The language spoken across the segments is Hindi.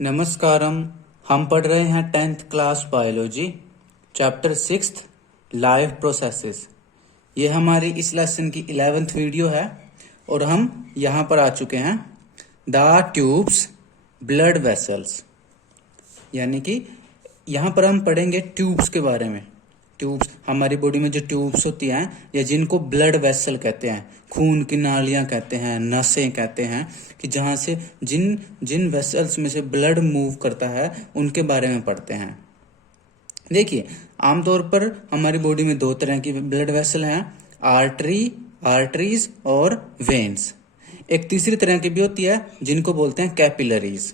नमस्कारम। हम पढ़ रहे हैं 10th class biology chapter 6 live processes. ये हमारी इस लेसन की 11th वीडियो है और हम यहाँ पर आ चुके हैं द ट्यूब्स ब्लड वेसल्स, यानी कि यहाँ पर हम पढ़ेंगे ट्यूब्स के बारे में। ट्यूब्स हमारी बॉडी में जो ट्यूब्स होती हैं या जिनको ब्लड वेसल कहते हैं, खून की नालियां कहते हैं, नसें कहते हैं, कि जहाँ से जिन जिन वेसल्स में से ब्लड मूव करता है उनके बारे में पढ़ते हैं। देखिए, आमतौर पर हमारी बॉडी में दो तरह की ब्लड वेसल हैं, आर्टरीज और वेन्स। एक तीसरी तरह की भी होती है जिनको बोलते हैं कैपिलरीज।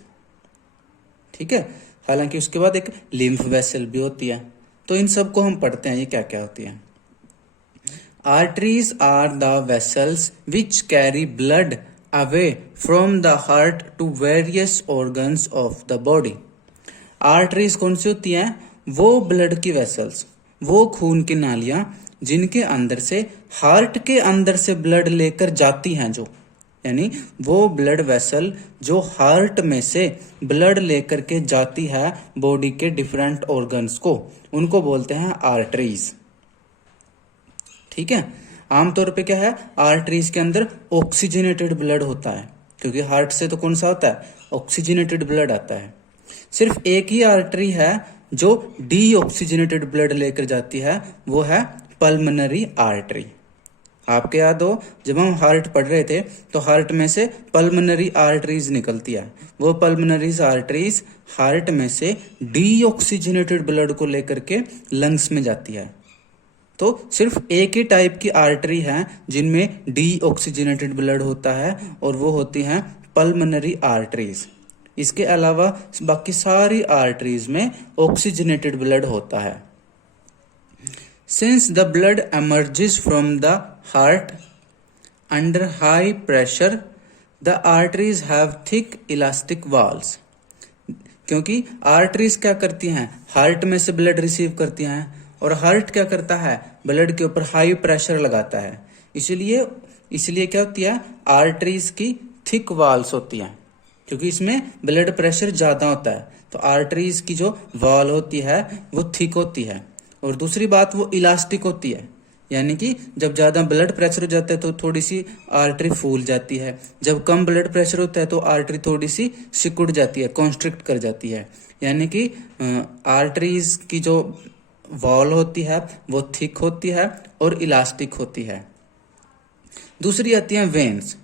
ठीक है, हालांकि उसके बाद एक लिम्फ वेसल भी होती है। तो इन सब को हम पढ़ते हैं, ये क्या क्या होती है। Arteries are the vessels which carry blood away from the heart to various organs of the body. Arteries कौन सी होती हैं? वो ब्लड की वेसल्स, वो खून की नालियां जिनके अंदर से हार्ट के अंदर से ब्लड लेकर जाती हैं, जो यानी वो ब्लड वेसल जो हार्ट में से ब्लड लेकर के जाती है बॉडी के डिफरेंट ऑर्गन्स को, उनको बोलते हैं आर्टरीज। ठीक है, आमतौर पे क्या है, आर्टरीज के अंदर ऑक्सीजनेटेड ब्लड होता है, क्योंकि हार्ट से तो कौन सा आता है, ऑक्सीजनेटेड ब्लड आता है। सिर्फ एक ही आर्टरी है जो डीऑक्सीजनेटेड ब्लड लेकर जाती है, वो है पल्मोनरी आर्टरी। आपके याद हो, जब हम हार्ट पढ़ रहे थे तो हार्ट में से पल्मोनरी आर्टरीज निकलती है। वो पल्मोनरी आर्टरीज हार्ट में से डीऑक्सीजनेटेड ब्लड को लेकर के लंग्स में जाती है। तो सिर्फ एक ही टाइप की आर्टरी है जिनमें डीऑक्सीजनेटेड ब्लड होता है, और वो होती हैं पल्मोनरी आर्टरीज। इसके अलावा बाकी सारी आर्टरीज में ऑक्सीजनेटेड ब्लड होता है। Since the blood emerges from the heart under high pressure, the arteries have thick elastic walls. क्योंकि आर्टरीज क्या करती हैं, हार्ट में से ब्लड रिसीव करती हैं, और हार्ट क्या करता है, ब्लड के ऊपर हाई प्रेशर लगाता है। इसलिए क्या होती है, आर्टरीज की थिक वॉल्स होती हैं, क्योंकि इसमें ब्लड प्रेशर ज्यादा होता है। तो आर्टरीज की जो वॉल होती है वो थिक होती है। और दूसरी बात, वो इलास्टिक होती है, यानी कि जब ज्यादा ब्लड प्रेशर हो जाता है तो थोड़ी सी आर्टरी फूल जाती है, जब कम ब्लड प्रेशर होता है तो आर्टरी थोड़ी सी सिकुड़ जाती है, कॉन्स्ट्रिक्ट कर जाती है। यानी कि आर्टरीज की जो वॉल होती है वो थिक होती है और इलास्टिक होती है। दूसरी आती है वेन्स।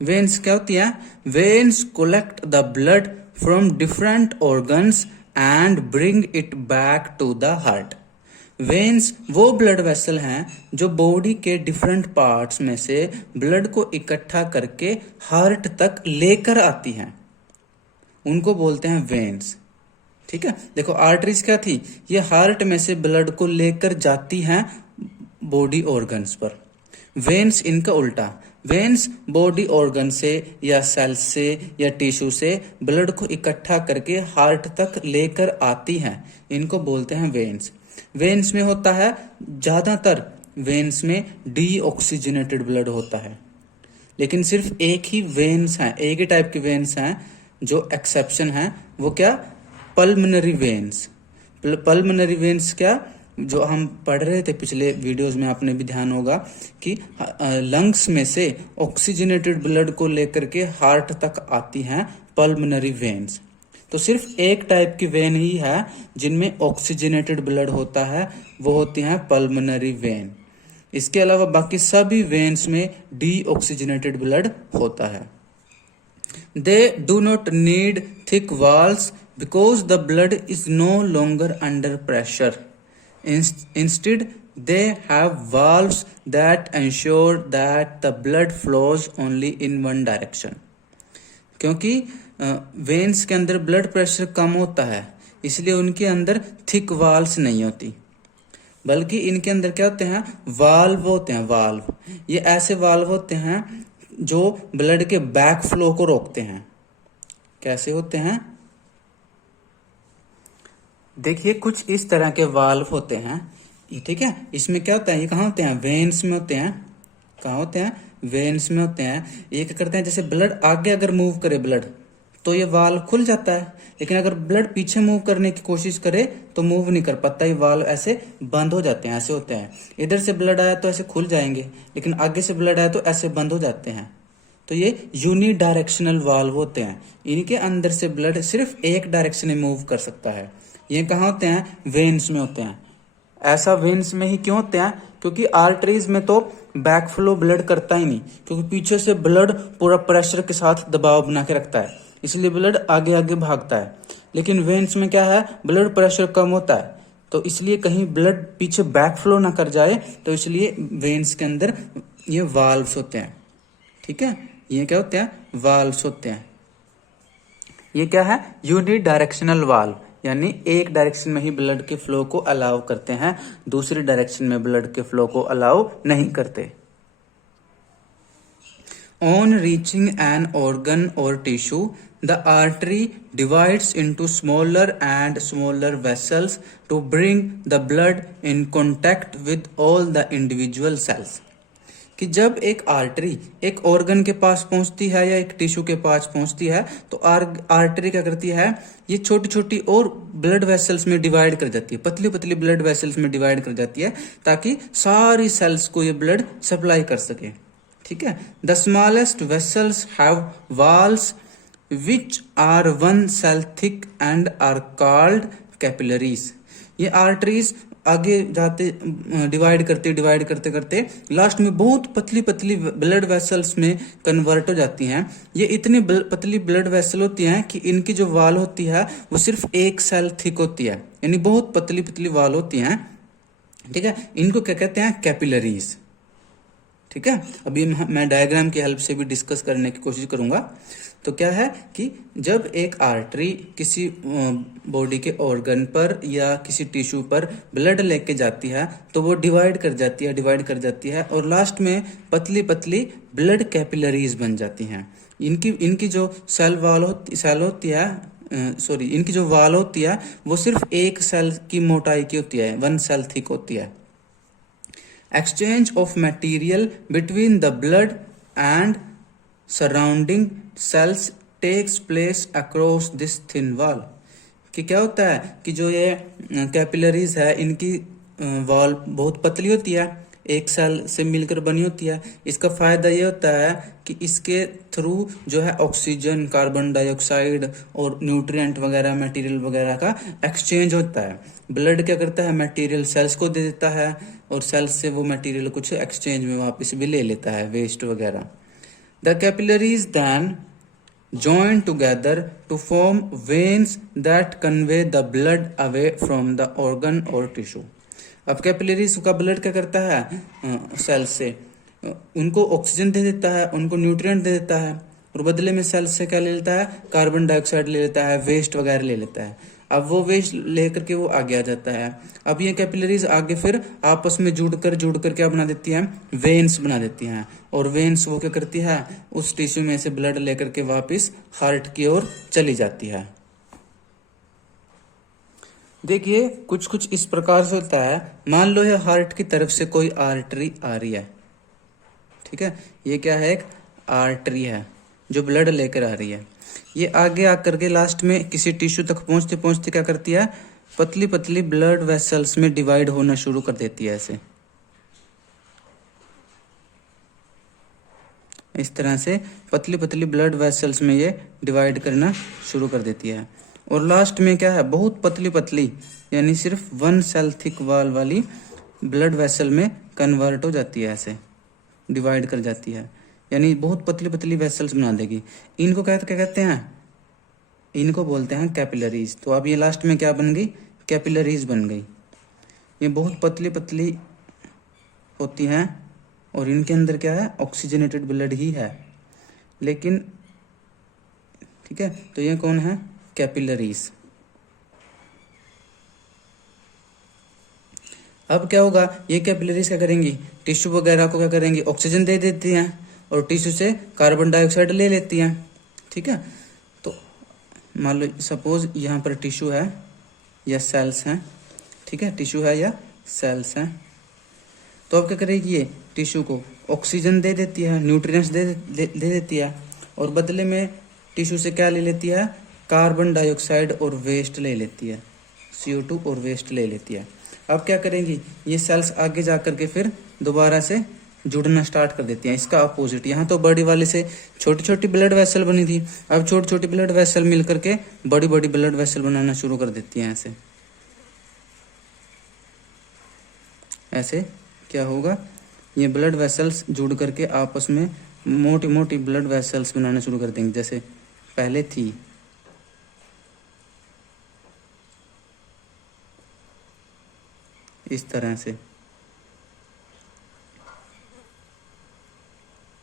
वेन्स क्या होती है? Veins collect the blood from different organs and bring it back to the heart. Veins वो ब्लड वेसल हैं जो बॉडी के डिफरेंट पार्ट्स में से ब्लड को इकट्ठा करके हार्ट तक लेकर आती हैं, उनको बोलते हैं वेन्स। ठीक है, देखो आर्टरीज क्या थी, ये हार्ट में से ब्लड को लेकर जाती हैं बॉडी ऑर्गन्स पर। वेन्स इनका उल्टा, वेन्स बॉडी ऑर्गन से या सेल से या टिश्यू से ब्लड को इकट्ठा करके हार्ट तक लेकर आती हैं, इनको बोलते हैं वेन्स। वेन्स में होता है, ज्यादातर वेन्स में डीऑक्सीजनेटेड ब्लड होता है, लेकिन सिर्फ एक ही वेन्स है, एक ही टाइप के वेन्स हैं जो एक्सेप्शन है। वो क्या? Pulmonary veins. पल्मोनरी वेन्स क्या, जो हम पढ़ रहे थे पिछले वीडियोस में, आपने भी ध्यान होगा कि लंग्स में से ऑक्सीजनेटेड ब्लड को लेकर के हार्ट तक आती हैं पल्मोनरी वेन्स। तो सिर्फ एक टाइप की वेन ही है जिनमें ऑक्सीजनेटेड ब्लड होता है, वो होती हैं पल्मोनरी वेन। इसके अलावा बाकी सभी वेन्स में डीऑक्सीजनेटेड ब्लड होता है। They do not need thick walls because the blood is no longer under pressure. Instead, they have valves that ensure that the blood flows only in one direction. क्योंकि वेन्स के अंदर ब्लड प्रेशर कम होता है, इसलिए उनके अंदर थिक वाल्व्स नहीं होती, बल्कि इनके अंदर क्या होते हैं, वाल्व होते हैं। वाल्व, ये ऐसे वाल्व होते हैं जो ब्लड के बैक फ्लो को रोकते हैं। कैसे होते हैं? देखिए, कुछ इस तरह के वाल्व होते हैं। ठीक है, इसमें क्या होता है, ये कहाँ होते हैं, वेन्स में होते हैं। कहाँ होते हैं? वेन्स में होते हैं। ये क्या करते हैं, जैसे ब्लड आगे अगर मूव करे ब्लड, तो ये वाल्व खुल जाता है। लेकिन अगर ब्लड पीछे मूव करने की कोशिश करे तो मूव नहीं कर पाता, ये वाल्व ऐसे बंद हो जाते हैं, ऐसे होते हैं। इधर से ब्लड आया तो ऐसे खुल जाएंगे, लेकिन आगे से ब्लड आया तो ऐसे बंद हो जाते हैं। तो ये यूनि डायरेक्शनल वाल्व होते हैं। इनके अंदर से ब्लड सिर्फ एक डायरेक्शन में मूव कर सकता है। ये कहाँ होते हैं? वेन्स में होते हैं। ऐसा वेन्स में ही क्यों होते हैं? क्योंकि आर्टरीज में तो बैक फ्लो ब्लड करता ही नहीं, क्योंकि पीछे से ब्लड पूरा प्रेशर के साथ दबाव बना के रखता है, इसलिए ब्लड आगे आगे भागता है। लेकिन वेन्स में क्या है? ब्लड प्रेशर कम होता है, तो इसलिए कहीं ब्लड पीछे बैक फ्लो ना कर जाए, तो इसलिए वेन्स के अंदर ये वाल्व्स होते हैं। ठीक है, ये क्या होते हैं? वाल्व्स होते हैं। ये क्या है? यूनि डायरेक्शनल वाल्व, यानी एक डायरेक्शन में ही ब्लड के फ्लो को अलाउ करते हैं, दूसरी डायरेक्शन में ब्लड के फ्लो को अलाउ नहीं करते। On reaching an organ or tissue, the artery divides into smaller and smaller vessels to bring the blood in contact with all the individual cells. कि जब एक आर्टरी एक ऑर्गन के पास पहुंचती है या एक टिश्यू के पास पहुंचती है, तो आर्टरी क्या करती है? ये छोटी छोटी और ब्लड वेसल्स में डिवाइड कर जाती है, पतली पतली ब्लड वेसल्स में डिवाइड कर जाती है, ताकि सारी सेल्स को ये ब्लड सप्लाई कर सके। ठीक है, the smallest vessels have walls which are 1 cell thick and are called capillaries. ये आर्टरीज आगे जाते डिवाइड करते करते लास्ट में बहुत पतली पतली ब्लड वेसल्स में कन्वर्ट हो जाती हैं। ये इतनी पतली ब्लड वेसल होती हैं कि इनकी जो वाल होती है वो सिर्फ 1 cell थिक होती है, यानी बहुत पतली पतली वाल होती हैं। ठीक है, इनको क्या कहते हैं? कैपिलरीज। ठीक है, अभी मैं डायग्राम की हेल्प से भी डिस्कस करने की कोशिश करूंगा। तो क्या है कि जब एक आर्टरी किसी बॉडी के ऑर्गन पर या किसी टिश्यू पर ब्लड लेके जाती है, तो वो डिवाइड कर जाती है और लास्ट में पतली पतली ब्लड कैपिलरीज बन जाती हैं। इनकी जो इनकी जो वाल होती है वो सिर्फ 1 cell की मोटाई की होती है, 1 cell थिक होती है। Exchange of material between the blood and surrounding cells takes place across this thin wall। कि क्या होता है कि जो ये कैपिलरीज है, इनकी वॉल बहुत पतली होती है, 1 cell से मिलकर बनी होती है। इसका फायदा ये होता है कि इसके थ्रू जो है ऑक्सीजन, कार्बन डाइऑक्साइड और न्यूट्रिएंट वगैरह, मटेरियल वगैरह का एक्सचेंज होता है। ब्लड क्या करता है? मटेरियल सेल्स को दे देता है और सेल्स से वो मटेरियल कुछ एक्सचेंज में वापस भी ले लेता है, वेस्ट वगैरह। The capillaries then join together to form veins that convey the blood away from the organ or tissue। अब कैपिलरीज का ब्लड क्या करता है? सेल से उनको ऑक्सीजन दे देता है, उनको न्यूट्रिएंट दे देता है, और बदले में सेल से क्या ले लेता है? कार्बन डाइऑक्साइड ले लेता है, वेस्ट वगैरह ले लेता है। अब वो वेस्ट लेकर के वो आगे आ जाता है। अब ये कैपिलरीज आगे फिर आपस में जुड़कर क्या बना देती हैं? वेन्स बना देती हैं, और वेन्स वो क्या करती है? उस टिश्यू में से ब्लड लेकर के वापस हार्ट की ओर चली जाती है। देखिए कुछ कुछ इस प्रकार से होता है। मान लो ये हार्ट की तरफ से कोई आर्टरी आ रही है। ठीक है, ये क्या है? एक आर्टरी है जो ब्लड लेकर आ रही है। ये आगे आकर के लास्ट में किसी टिश्यू तक पहुंचते पहुंचते क्या करती है? पतली पतली ब्लड वेसल्स में डिवाइड होना शुरू कर देती है। ऐसे इस तरह से पतली पतली ब्लड वेसल्स में ये डिवाइड करना शुरू कर देती है, और लास्ट में क्या है? बहुत पतली पतली, यानी सिर्फ 1 cell थिक वाल वाली ब्लड वेसल में कन्वर्ट हो जाती है, ऐसे डिवाइड कर जाती है, यानी बहुत पतली पतली वेसल्स बना देगी। इनको क्या कहते हैं? इनको बोलते हैं कैपिलरीज। तो अब ये लास्ट में क्या बन गई? कैपिलरीज बन गई। ये बहुत पतली पतली होती हैं और इनके अंदर क्या है? ऑक्सीजनेटेड ब्लड ही है। लेकिन ठीक है, तो ये कौन है? कैपिलरीज। अब क्या होगा? ये कैपिलरीज क्या करेंगी? टिश्यू वगैरह को क्या करेंगी? ऑक्सीजन दे देती हैं और टिश्यू से कार्बन डाइऑक्साइड ले लेती हैं। ठीक है, तो मान लो सपोज यहाँ पर टिश्यू है या सेल्स हैं। ठीक है, टिश्यू है या सेल्स हैं, तो अब क्या करेगी? ये टिश्यू को ऑक्सीजन दे देती है, न्यूट्रिएंट्स दे देती है, और बदले में टिश्यू से क्या ले लेती है, कार्बन डाइऑक्साइड और वेस्ट ले लेती है, CO2 और वेस्ट ले लेती है। अब क्या करेंगी, ये सेल्स आगे जा करके फिर दोबारा से जुड़ना स्टार्ट कर देती हैं। इसका अपोजिट, यहाँ तो बड़ी वाले से छोटी छोटी ब्लड वेसल बनी थी, अब छोटी छोटी ब्लड वेसल मिल करके बड़ी बड़ी ब्लड वेसल बनाना शुरू कर देती हैं। ऐसे ऐसे क्या होगा, ये ब्लड वेसल्स जुड़ करके आपस में मोटी मोटी ब्लड वेसल्स बनाना शुरू कर देंगे, जैसे पहले थी। इस तरह से,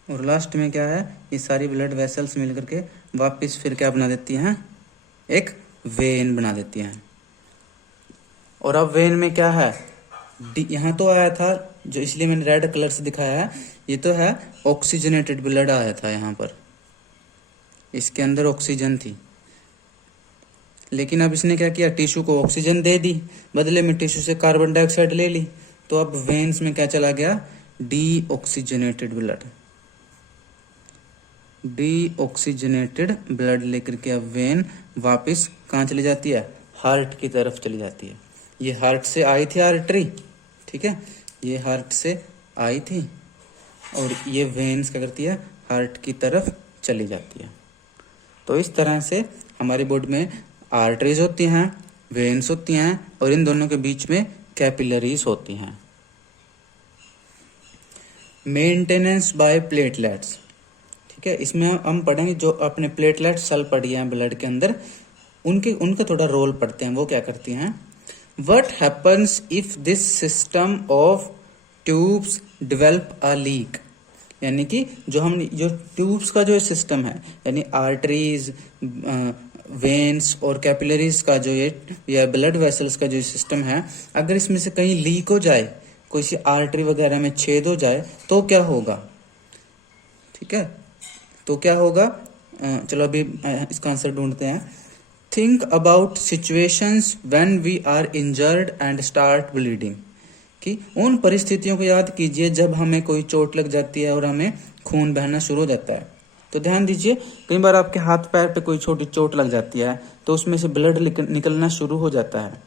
और लास्ट में क्या है, ये सारी ब्लड वेसल्स मिल करके वापस फिर क्या बना देती हैं, एक वेन बना देती हैं। और अब वेन में क्या है, यहाँ तो आया था जो, इसलिए मैंने रेड कलर से दिखाया है, ये तो है ऑक्सीजनेटेड ब्लड आया था यहाँ पर, इसके अंदर ऑक्सीजन थी। लेकिन अब इसने क्या किया, टिश्यू को ऑक्सीजन दे दी, बदले में टिश्यू से कार्बन डाइऑक्साइड ले ली, तो अब वेन्स में क्या चला गया, डीऑक्सीजनेटेड ब्लड। डीऑक्सीजनेटेड ब्लड लेकर के अब वेन वापस कहाँ चली जाती है, हार्ट की तरफ चली जाती है। ये हार्ट से आई थी आर्टरी, ठीक है, ये हार्ट से आई थी, और ये वेन्स क्या करती है, हार्ट की तरफ चली जाती है। तो इस तरह से हमारी बॉडी में आर्टरीज होती हैं, वेन्स होती हैं, और इन दोनों के बीच में कैपिलरीज होती हैं। मेंटेनेंस बाय प्लेटलेट्स, ठीक है, इसमें हम पढ़ेंगे जो अपने प्लेटलेट सेल पड़ी हैं ब्लड के अंदर, उनके थोड़ा रोल पढ़ते हैं, वो क्या करती हैं। What happens if this system of tubes develop a leak, यानी कि जो ट्यूब्स का जो सिस्टम है, यानी आर्टरीज, वेन्स और कैपिलरीज का जो ये या ब्लड वेसल्स का जो सिस्टम है, अगर इसमें से कहीं लीक हो जाए, कोई सी आर्टरी वगैरह में छेद हो जाए, तो क्या होगा, ठीक है, तो क्या होगा। चलो अभी इसका आंसर ढूंढते हैं। Think about situations when we are injured and start bleeding, कि उन परिस्थितियों को याद कीजिए जब हमें कोई चोट लग जाती है और हमें खून बहना शुरू हो जाता है। तो ध्यान दीजिए, कई बार आपके हाथ पैर पे कोई छोटी चोट लग जाती है तो उसमें से ब्लड निकलना शुरू हो जाता है,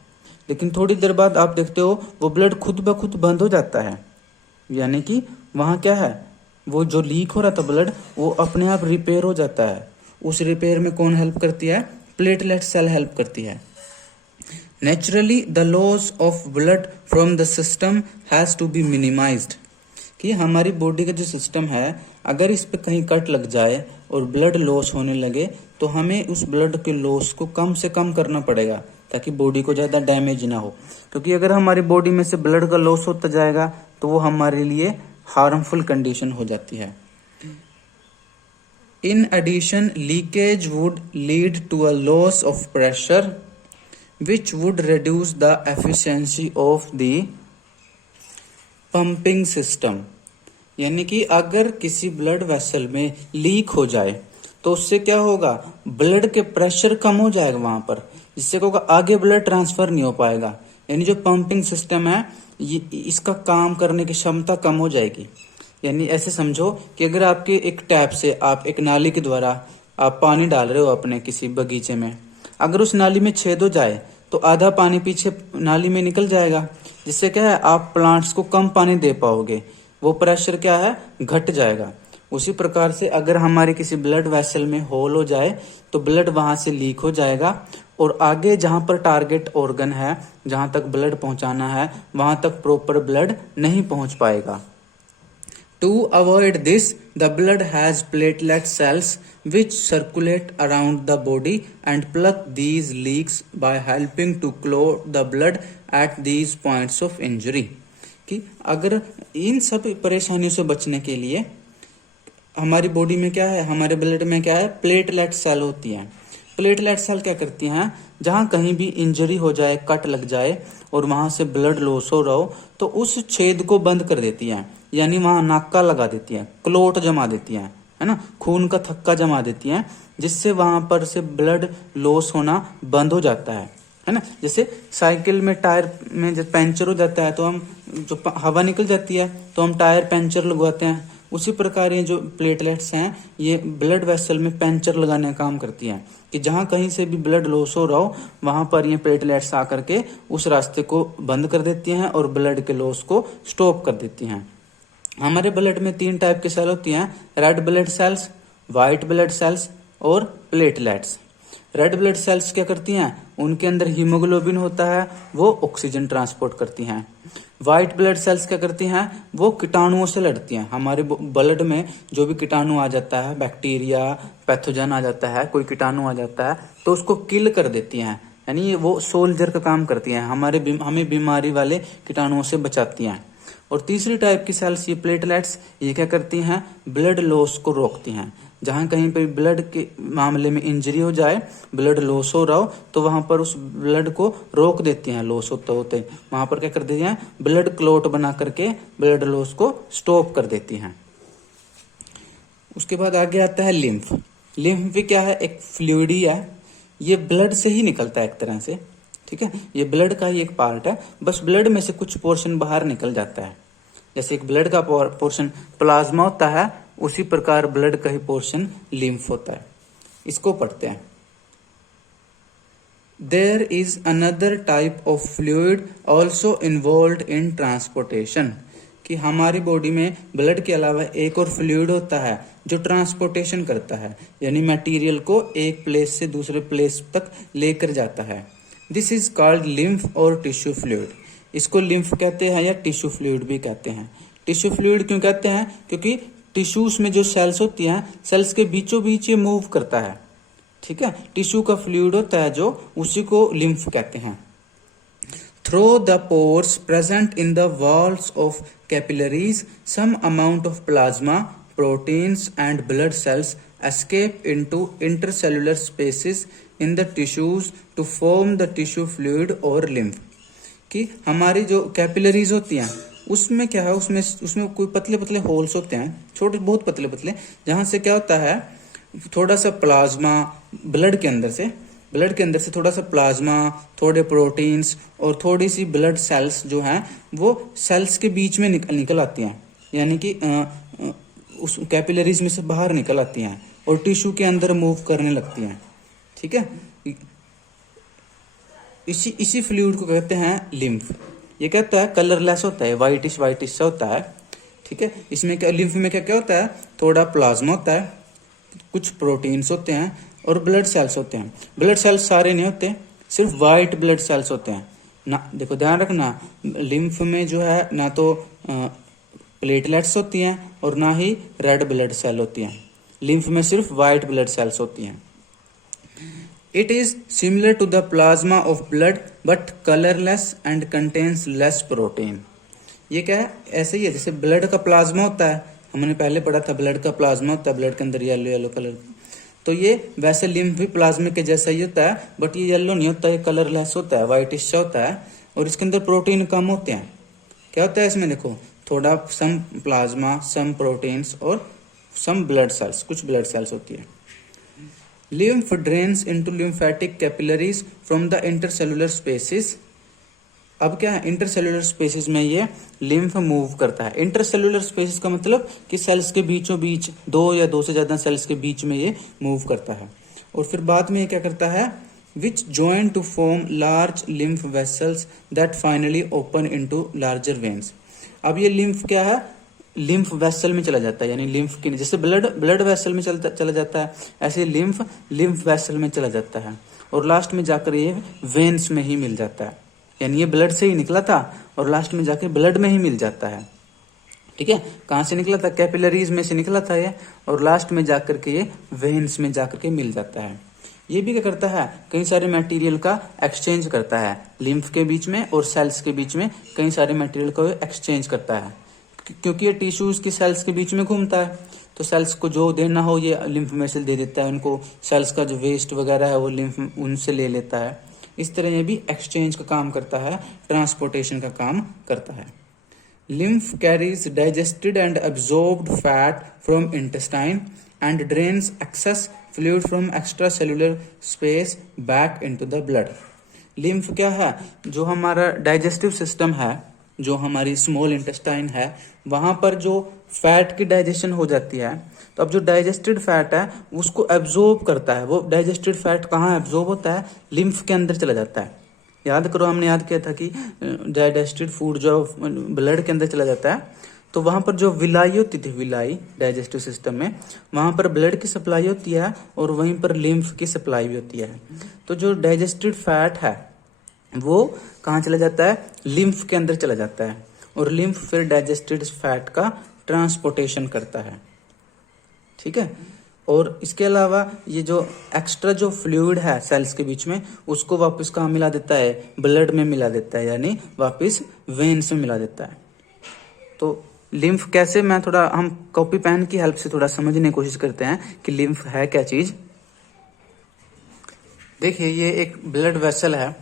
लेकिन थोड़ी देर बाद आप देखते हो वो ब्लड खुद ब खुद बंद हो जाता है, यानी कि वहां क्या है, वो जो लीक हो रहा था ब्लड, वो अपने आप रिपेयर हो जाता है। उस रिपेयर में कौन हेल्प करती है, प्लेटलेट सेल हेल्प करती है। Naturally the loss of blood from the system has to be minimised, कि हमारी बॉडी का जो सिस्टम है, अगर इस पे कहीं कट लग जाए और ब्लड लॉस होने लगे, तो हमें उस ब्लड के लॉस को कम से कम करना पड़ेगा, ताकि बॉडी को ज़्यादा डैमेज ना हो। क्योंकि अगर हमारी बॉडी में से ब्लड का लॉस होता जाएगा तो वो हमारे लिए हार्मफुल कंडीशन हो जाती है। In addition leakage would lead to a loss of pressure which would reduce the efficiency of the pumping system, यानी कि अगर किसी ब्लड वेसल में लीक हो जाए तो उससे क्या होगा, ब्लड के प्रेशर कम हो जाएगा वहां पर, जिससे क्या होगा, आगे ब्लड ट्रांसफर नहीं हो पाएगा, यानी जो पंपिंग सिस्टम है ये इसका काम करने की क्षमता कम हो जाएगी। यानी ऐसे समझो कि अगर आपके एक टैप से, आप एक नाली के द्वारा आप पानी डाल रहे हो अपने किसी बगीचे में, अगर उस नाली में छेद हो जाए तो आधा पानी पीछे नाली में निकल जाएगा, जिससे क्या है, आप प्लांट्स को कम पानी दे पाओगे, वो प्रेशर क्या है, घट जाएगा। उसी प्रकार से अगर हमारे किसी ब्लड वेसल में होल हो जाए तो ब्लड वहां से लीक हो जाएगा, और आगे जहां पर टारगेट ऑर्गन है, जहां तक ब्लड पहुंचाना है, वहां तक प्रॉपर ब्लड नहीं पहुंच पाएगा। To avoid this, the blood has platelet cells which circulate around the body and plug these leaks by helping to clot the blood at these points of injury. कि अगर इन सब परेशानियों से बचने के लिए हमारी बॉडी में क्या है, हमारे ब्लड में क्या है, प्लेटलेट सेल होती हैं। प्लेटलेट सेल क्या करती हैं, जहां कहीं भी इंजरी हो जाए, कट लग जाए और वहां से ब्लड लॉस हो रहा हो, तो उस छेद को बंद कर देती हैं, यानी वहां नाका लगा देती हैं, क्लोट जमा देती हैं, है ना, खून का थक्का जमा देती हैं, जिससे वहां पर से ब्लड लॉस होना बंद हो जाता है ना। जैसे साइकिल में टायर में जब पंचर हो जाता है तो हम, जो हवा निकल जाती है तो हम टायर पंचर लगवाते हैं, उसी प्रकार ये जो प्लेटलेट्स हैं ये ब्लड वेसल में पैंचर लगाने का काम करती हैं कि जहां कहीं से भी ब्लड लॉस हो रहा हो वहां पर ये प्लेटलेट्स आकर के उस रास्ते को बंद कर देती हैं और ब्लड के लॉस को स्टॉप कर देती हैं। हमारे ब्लड में 3 टाइप की सेल होती हैं, red blood cells, white blood cells और प्लेटलेट्स। रेड ब्लड सेल्स क्या करती हैं, उनके अंदर हीमोग्लोबिन होता है, वो ऑक्सीजन ट्रांसपोर्ट करती हैं। व्हाइट ब्लड सेल्स क्या करती हैं, वो कीटाणुओं से लड़ती हैं। हमारे ब्लड में जो भी कीटाणु आ जाता है, बैक्टीरिया, पैथोजन आ जाता है, कोई कीटाणु आ जाता है तो उसको किल कर देती हैं, यानी वो सोल्जर का काम करती हैं, हमें बीमारी वाले कीटाणुओं से बचाती हैं। और तीसरी टाइप की सेल्स ये प्लेटलेट्स, ये क्या करती हैं, ब्लड लॉस को रोकती हैं। जहां कहीं पर ब्लड के मामले में इंजरी हो जाए, ब्लड लॉस हो रहा हो तो वहां पर उस ब्लड को रोक देती हैं, लॉस होते होते वहां पर क्या कर देती हैं, ब्लड क्लॉट बना करके ब्लड लॉस को स्टॉप कर देती हैं। उसके बाद आगे आता है लिम्फ। लिम्फ भी क्या है, एक फ्लूइड ही है, ये ब्लड से ही निकलता है एक तरह से, ठीक है, ये ब्लड का ही एक पार्ट है, बस ब्लड में से कुछ पोर्शन बाहर निकल जाता है। जैसे एक ब्लड का पोर्शन प्लाज्मा होता है, उसी प्रकार ब्लड का ही पोर्शन लिम्फ होता है। इसको पढ़ते हैं। There is another type of fluid also involve in transportation, कि हमारी बॉडी में ब्लड के अलावा एक और फ्लूइड होता है जो ट्रांसपोर्टेशन करता है, यानी मटेरियल को एक प्लेस से दूसरे प्लेस तक लेकर जाता है। दिस इज कॉल्ड लिम्फ और टिश्यू फ्लूइड। इसको लिम्फ कहते हैं या टिश्यू फ्लूइड भी कहते हैं। टिश्यू फ्लूइड क्यों कहते हैं, क्योंकि टिश्यूज में जो सेल्स होती हैं, सेल्स के बीचों बीच ये मूव करता है, ठीक है, टिश्यू का फ्लूइड होता है जो, उसी को लिम्फ कहते हैं। Through the pores present in the walls of capillaries some amount of plasma, proteins and blood cells escape into intercellular spaces in the tissues to form the tissue fluid or lymph। कि हमारी जो कैपिलरीज होती हैं उसमें क्या है, उसमें कोई पतले पतले होल्स होते हैं, छोटे बहुत पतले पतले, जहां से क्या होता है, थोड़ा सा प्लाज्मा ब्लड के अंदर से थोड़ा सा प्लाज्मा, थोड़े प्रोटीन्स और थोड़ी सी ब्लड सेल्स जो हैं वो सेल्स के बीच में निकल आती हैं, यानी कि उस कैपिलरीज में से बाहर निकल आती हैं और टिश्यू के अंदर मूव करने लगती हैं, ठीक है। इसी फ्लूइड को कहते हैं लिम्फ। ये कहता है कलरलेस होता है, वाइटिश सा होता है, ठीक है। इसमें क्या, लिम्फ में क्या क्या होता है, थोड़ा प्लाज्मा होता है, कुछ प्रोटीन्स होते हैं और ब्लड सेल्स होते हैं। ब्लड सेल्स सारे नहीं होते, सिर्फ वाइट ब्लड सेल्स होते हैं ना। देखो ध्यान रखना, लिम्फ में जो है ना तो प्लेटलेट्स होती हैं और ना ही रेड ब्लड सेल होती हैं, लिम्फ में सिर्फ वाइट ब्लड सेल्स होती हैं। It is similar to the plasma of blood but colourless and contains less protein. ये क्या है, ऐसे ही है जैसे ब्लड का प्लाज्मा होता है, हमने पहले पढ़ा था ब्लड का प्लाज्मा होता है, ब्लड के अंदर येलो येलो कलर, तो ये वैसे लिम्फ भी प्लाज्मा के जैसा ही होता है, बट ये येलो नहीं होता, ये कलरलेस होता है, व्हाइटिश होता है और इसके अंदर प्रोटीन कम होते हैं। क्या होता है इसमें, देखो थोड़ा सम प्लाज्मा, सम प्रोटीन्स और सम ब्लड सेल्स, कुछ ब्लड सेल्स होती है। Lymph drains into lymphatic capillaries from the intercellular spaces. अब क्या है, इंटरसेलुलर स्पेसिस में ये लिम्फ मूव करता है। इंटरसेलुलर स्पेसिस का मतलब कि सेल्स के बीचों बीच, दो या दो से ज्यादा सेल्स के बीच में ये मूव करता है। और फिर बाद में ये क्या करता है, which join to form large lymph vessels that finally open into larger veins. अब ये लिम्फ क्या है, लिम्फ वेसल में चला जाता है, यानी लिम्फ की, जैसे ब्लड वेसल में चला जाता है, ऐसे लिम्फ वेसल में चला जाता है और लास्ट में जाकर ये वेन्स में ही मिल जाता है, यानी ये ब्लड से ही निकला था और लास्ट में जाकर ब्लड में ही मिल जाता है, ठीक है। कहां से निकला था, कैपिलरीज में से निकला था ये, और लास्ट में जाकर के ये वेन्स में जाकर के मिल जाता है। ये भी क्या करता है, कई सारे मटेरियल का एक्सचेंज करता है, लिम्फ के बीच में और सेल्स के बीच में कई सारे मटेरियल को एक्सचेंज करता है, क्योंकि ये टिश्यूज की सेल्स के बीच में घूमता है, तो सेल्स को जो देना हो ये लिम्फ में से दे देता है उनको, सेल्स का जो वेस्ट वगैरह है वो लिम्फ उनसे ले लेता है। इस तरह ये भी एक्सचेंज का काम करता है, ट्रांसपोर्टेशन का काम करता है। Lymph carries digested and absorbed fat from intestine and drains access fluid from extra cellular space back into the blood. Lymph क्या है, जो हमारा डाइजेस्टिव सिस्टम है, जो हमारी स्मॉल इंटेस्टाइन है वहां पर जो फैट की डाइजेशन हो जाती है, तो अब जो डाइजेस्टेड फैट है उसको एब्जॉर्ब करता है। वो डाइजेस्टेड फैट कहाँ एब्जॉर्ब होता है? लिम्फ के अंदर चला जाता है। याद करो, हमने याद किया था कि डाइजेस्टेड फूड जो ब्लड के अंदर चला जाता है, तो वहां पर जो विलाई होती थी, विलाई डाइजेस्टिव सिस्टम में, वहां पर ब्लड की सप्लाई होती है और वहीं पर लिम्फ की सप्लाई भी होती है। तो जो डाइजेस्टेड फैट है वो कहाँ चला जाता है? लिम्फ के अंदर चला जाता है, और लिम्फ फिर डाइजेस्टेड फैट का ट्रांसपोर्टेशन करता है। ठीक है। और इसके अलावा ये जो एक्स्ट्रा जो फ्लूइड है सेल्स के बीच में, उसको वापस कहाँ मिला देता है? ब्लड में मिला देता है, यानी वापस वेन्स में मिला देता है। तो लिम्फ कैसे, मैं थोड़ा हम कॉपी पेन की हेल्प से थोड़ा समझने की कोशिश करते हैं कि लिम्फ है क्या चीज। देखिए, ये एक ब्लड वेसल है,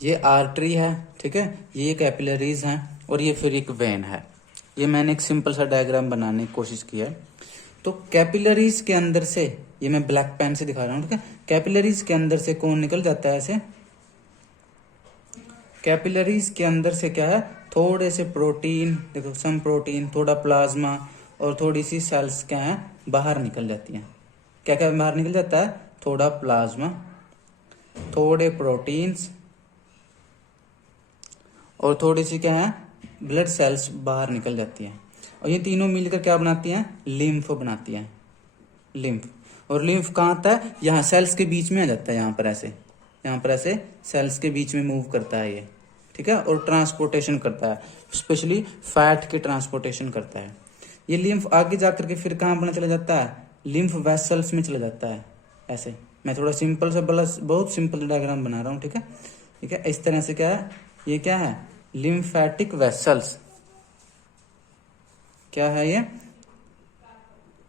ये आर्टरी है, ठीक है, ये कैपिलरीज हैं, और ये फिर एक वेन है। ये मैंने एक सिंपल सा डायग्राम बनाने की कोशिश किया है। तो कैपिलरीज के अंदर से, ये मैं ब्लैक पेन से दिखा रहा हूँ, ठीक है। कैपिलरीज के अंदर से कौन निकल जाता है ऐसे? कैपिलरीज के अंदर से क्या है? थोड़े से प्रोटीन, देखो सम प्रोटीन, थोड़ा प्लाज्मा और थोड़ी सी सेल्स क्या है? बाहर निकल जाती हैं। क्या क्या बाहर निकल जाता है? थोड़ा प्लाज्मा, थोड़े प्रोटीन्स और थोड़ी सी क्या है? ब्लड सेल्स बाहर निकल जाती हैं। और ये तीनों मिलकर क्या बनाती हैं? लिम्फ बनाती हैं, लिम्फ। और लिम्फ कहाँ आता है? यहाँ सेल्स के बीच में आ जाता है, यहाँ पर ऐसे, यहाँ पर ऐसे सेल्स के बीच में मूव करता है ये, ठीक है। और ट्रांसपोर्टेशन करता है, स्पेशली फैट के ट्रांसपोर्टेशन करता है। ये लिम्फ आगे जाकर के फिर कहाँ बना चला जाता है? लिम्फ वेसल्स में चला जाता है। ऐसे मैं थोड़ा सिंपल सा बहुत सिंपल डायग्राम बना रहा हूँ, ठीक है, ठीक है। इस तरह से क्या है? ये क्या है? Lymphatic vessels. क्या है ये?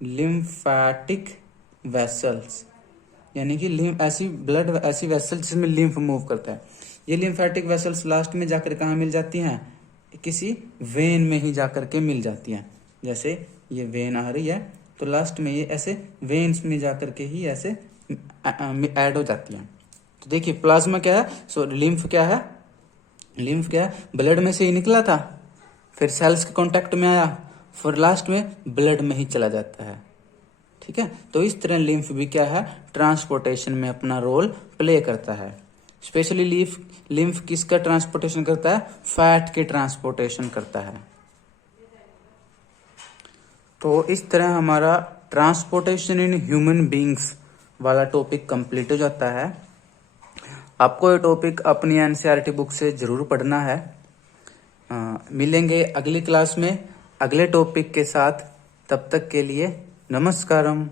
लिम्फेटिक वेसल्स, यानी कि ऐसी ब्लड, ऐसी वेसल जिसमें लिम्फ मूव करता है। ये लिम्फेटिक वेसल्स लास्ट में जाकर कहाँ मिल जाती हैं? किसी वेन में ही जाकर के मिल जाती हैं। जैसे ये वेन आ रही है, तो लास्ट में ये ऐसे वेन्स में जाकर के ही ऐसे ऐड हो जाती हैं। तो देखिए, प्लाज्मा क्या है? सो लिम्फ क्या है? लिम्फ क्या है? ब्लड में से ही निकला था, फिर सेल्स के कांटेक्ट में आया, फिर लास्ट में ब्लड में ही चला जाता है, ठीक है। तो इस तरह लिम्फ भी क्या है? ट्रांसपोर्टेशन में अपना रोल प्ले करता है। स्पेशली लिम्फ किसका ट्रांसपोर्टेशन करता है? फैट के ट्रांसपोर्टेशन करता है। तो इस तरह हमारा ट्रांसपोर्टेशन इन ह्यूमन बींग्स वाला टॉपिक कंप्लीट हो जाता है। आपको ये टॉपिक अपनी एनसीईआरटी बुक से जरूर पढ़ना है। मिलेंगे अगली क्लास में अगले टॉपिक के साथ। तब तक के लिए नमस्कारम।